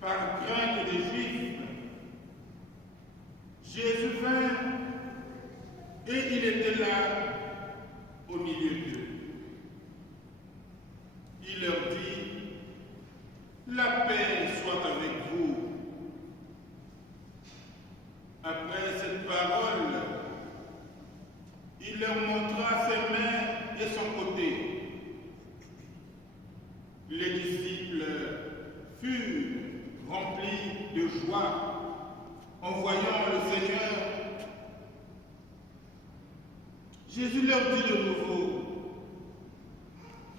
par crainte des Juifs, Jésus vint et il était là au milieu d'eux. Il leur dit, la paix soit avec vous. Après cette parole, il leur montra ses mains et son côté. Les disciples furent remplis de joie en voyant le Seigneur. Jésus leur dit de nouveau,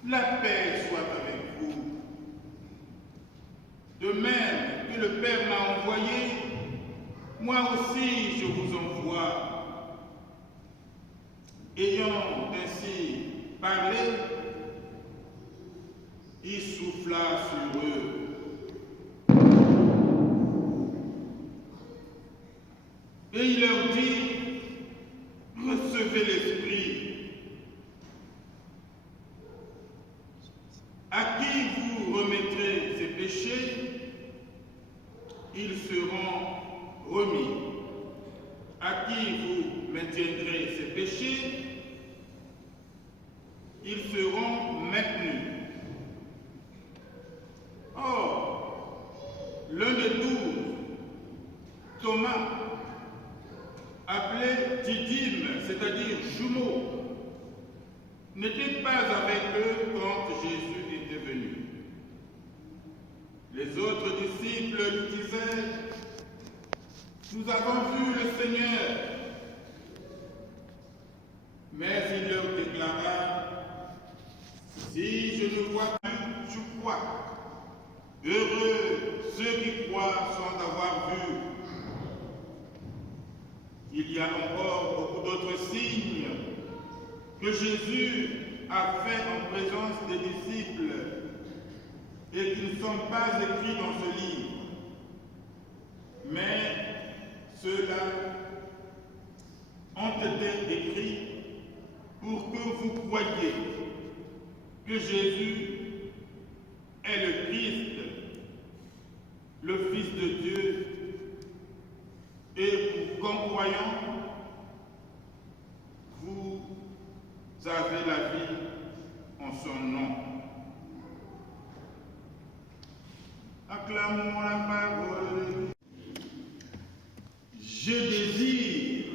la paix soit avec vous. De même que le Père m'a envoyé, moi aussi je vous envoie. Ayant ainsi parlé, il souffla sur eux. Et il leur dit, recevez l'Esprit. À qui vous remettrez ces péchés, ils seront remis. À qui vous maintiendrez ces péchés, ils seront maintenus. Or, l'un des 12, Thomas, appelé Didyme, c'est-à-dire jumeau, n'était pas avec eux quand Jésus était venu. Les autres disciples lui disaient, nous avons vu le Seigneur. Mais il leur déclara, si je ne vois plus, je crois. Heureux ceux qui croient sans avoir vu. Il y a encore beaucoup d'autres signes que Jésus a fait en présence des disciples et qui ne sont pas écrits dans ce livre. Mais ceux-là ont été écrits pour que vous croyiez que Jésus est le Christ, le Fils de Dieu, et pour qu'en croyant, vous avez la vie en son nom. Acclamons la parole de Dieu. Je désire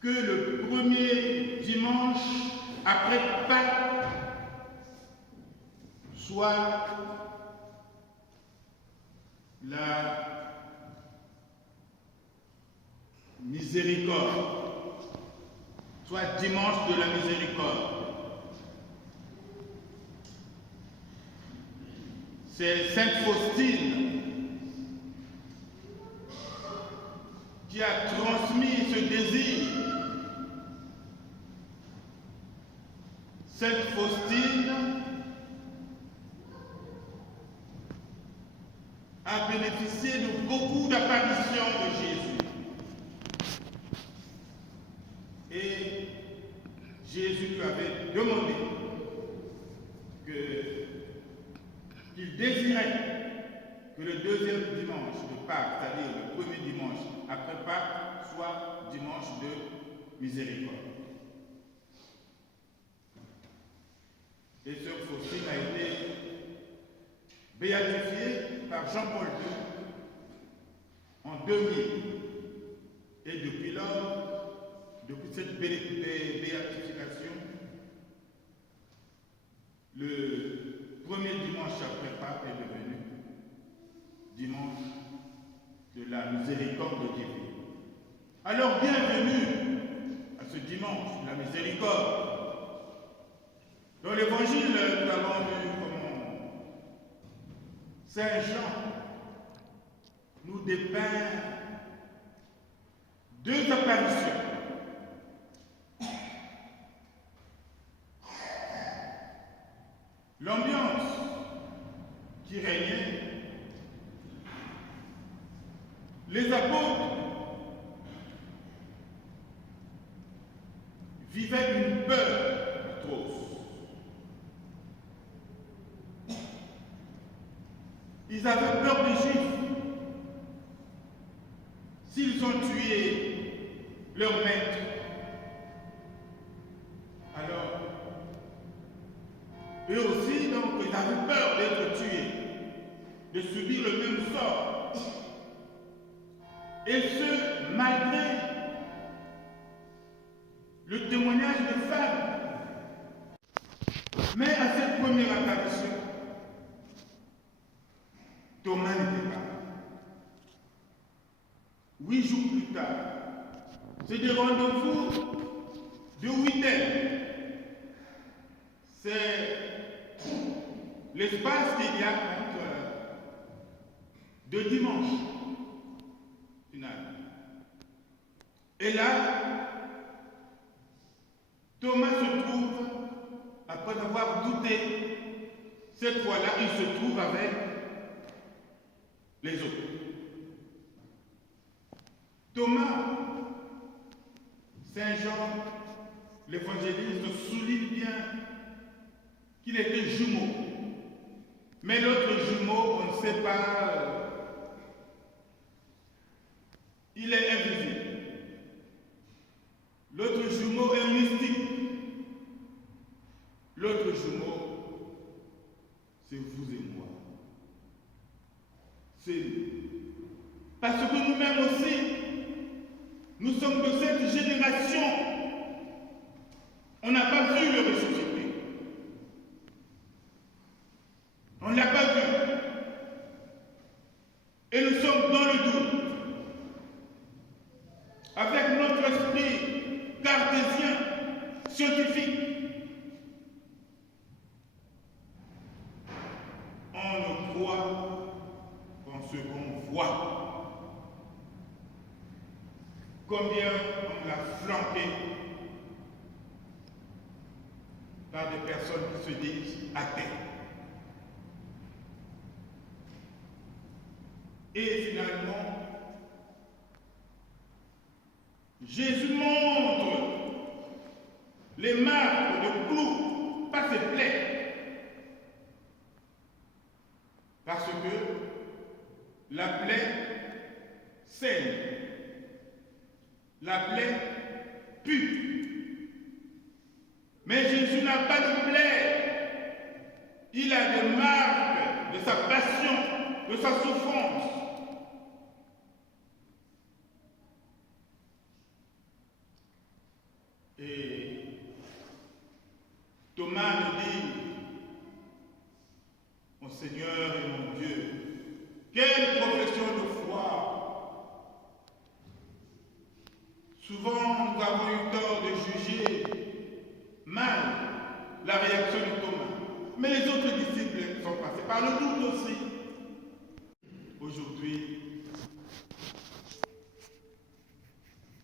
que le premier dimanche après Pâques soit la miséricorde, soit dimanche de la miséricorde. C'est Sainte Faustine qui a transmis ce désir. Sainte Faustine a bénéficié de beaucoup d'apparitions de Jésus. Et Jésus lui avait demandé qu'il désirait que le deuxième dimanche de Pâques, c'est-à-dire le premier dimanche après Pâques, soit dimanche de miséricorde. Et sœur Faustine a été béatifiée par Jean-Paul II en 2000. Et depuis lors, depuis cette béatification, le premier dimanche après Pâques est devenu dimanche de la miséricorde de Dieu. Alors bienvenue à ce dimanche de la miséricorde. Dans l'évangile, nous avons vu comment Saint Jean nous dépeint deux apparitions. L'ambiance qui régnait, les apôtres vivaient une peur atroce. Ils Ils avaient peur des Juifs. S'ils ont tué leur maître, alors, eux aussi, donc, ils avaient peur d'être tués, de subir le même sort. Et ce, malgré le témoignage des femmes. Mais à cette première apparition, Thomas n'était pas là. 8 jours plus tard, c'est des rendez-vous de week-end. C'est l'espace qu'il y a entre de dimanche, finalement. Et là, Thomas se trouve, après avoir douté, cette fois-là, il se trouve avec les autres. Thomas, Saint Jean, l'évangéliste, souligne bien qu'il était jumeau. Mais l'autre jumeau, on ne sait pas, il est invisible. L'autre jumeau est mystique. L'autre jumeau, c'est vous et moi. C'est nous. Parce que nous-mêmes aussi, nous sommes de cette génération. On n'a pas vu le ressuscité. On ne l'a pas vu. Et nous sommes dans le doute. Avec notre esprit cartésien, scientifique, on ne croit qu'en ce qu'on voit. Combien on l'a flanqué par des personnes qui se disent athées. Et finalement, Jésus montre les marques de clous, pas ses plaies. Parce que la plaie saigne. La plaie pue. Mais Jésus n'a pas de plaie. Il a des marques de sa passion, de sa souffrance. Et Thomas nous dit, mon Seigneur et mon Dieu, quelle profession de foi! Souvent, nous avons eu tort de juger mal la réaction de Thomas. Mais les autres disciples sont passés par le doute aussi. Aujourd'hui,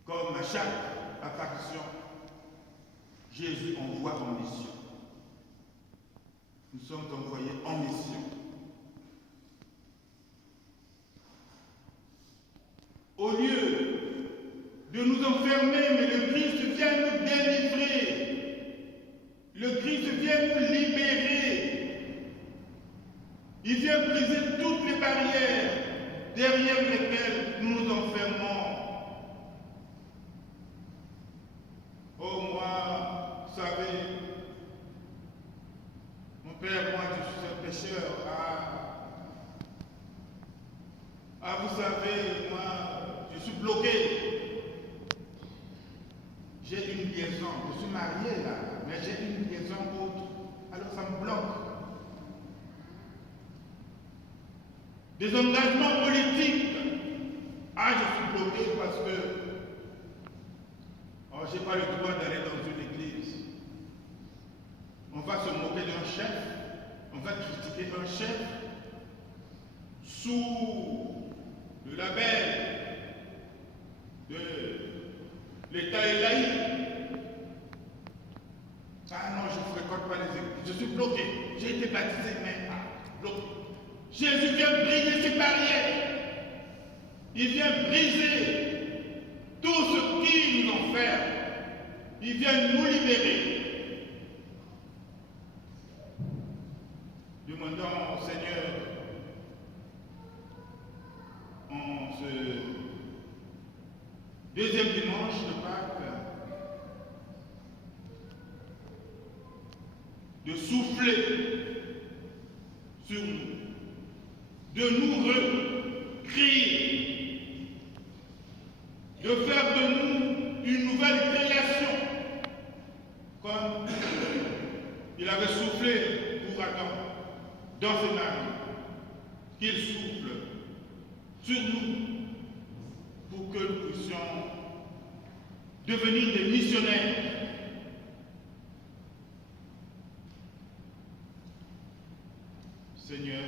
comme à chaque apparition, Jésus envoie en mission. Nous sommes envoyés en mission. Au lieu de nous enfermer, mais le Christ vient nous délivrer. Le Christ vient nous libérer. Il vient briser toutes les barrières derrière lesquelles nous nous enfermons. Oh moi, vous savez, mon père, moi je suis un pécheur. Vous savez, moi, je suis bloqué. J'ai une liaison, je suis marié là, mais j'ai une liaison autre. Alors ça me bloque. Des engagements politiques. Je suis bloqué parce que je n'ai pas le droit d'aller dans une église. On va se moquer d'un chef, on va critiquer un chef sous le label de l'État est laïque. Non, je ne fréquente pas les églises. Je suis bloqué. J'ai été baptisé, mais bloqué. Jésus vient briser ces barrières. Il vient briser tout ce qui nous enferme. Il vient nous libérer. Demandons au Seigneur Deuxième dimanche de Pâques, de souffler sur nous, de nous recréer, de faire de nous une nouvelle création, comme il avait soufflé pour Adam dans ses narines, qu'il souffle sur nous pour que nous puissions devenir des missionnaires. Seigneur,